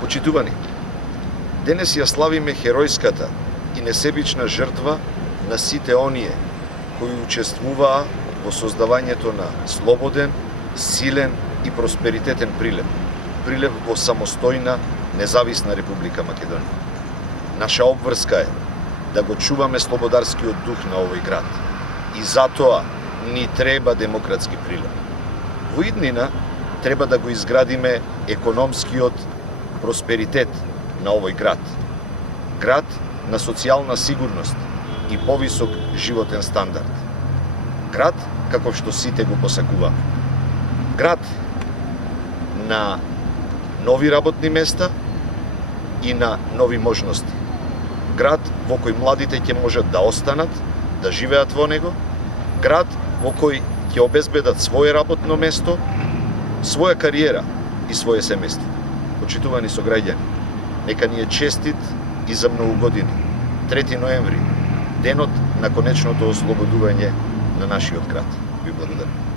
Почитувани, денес ја славиме херојската и несебична жртва на сите оние кои учествуваа во создавањето на слободен, силен и просперитетен прилеп во самостојна, независна Република Македонија. Наша обврска е да го чуваме слободарскиот дух на овој град и затоа ни треба демократски прилеп. Во иднина треба да го изградиме економскиот просперитет на овој град. Град на социјална сигурност и повисок животен стандард. Град каков што сите го посакуваме. Град на нови работни места и на нови можности. Град во кој младите ќе можат да останат, да живеат во него. Град во кој ќе обезбедат свое работно место, своја кариера и свое семејство. Почитувани сограѓани, нека ни е честит и за многу години, 3 ноември, денот на конечното ослободување на нашиот град. Ви благодарам.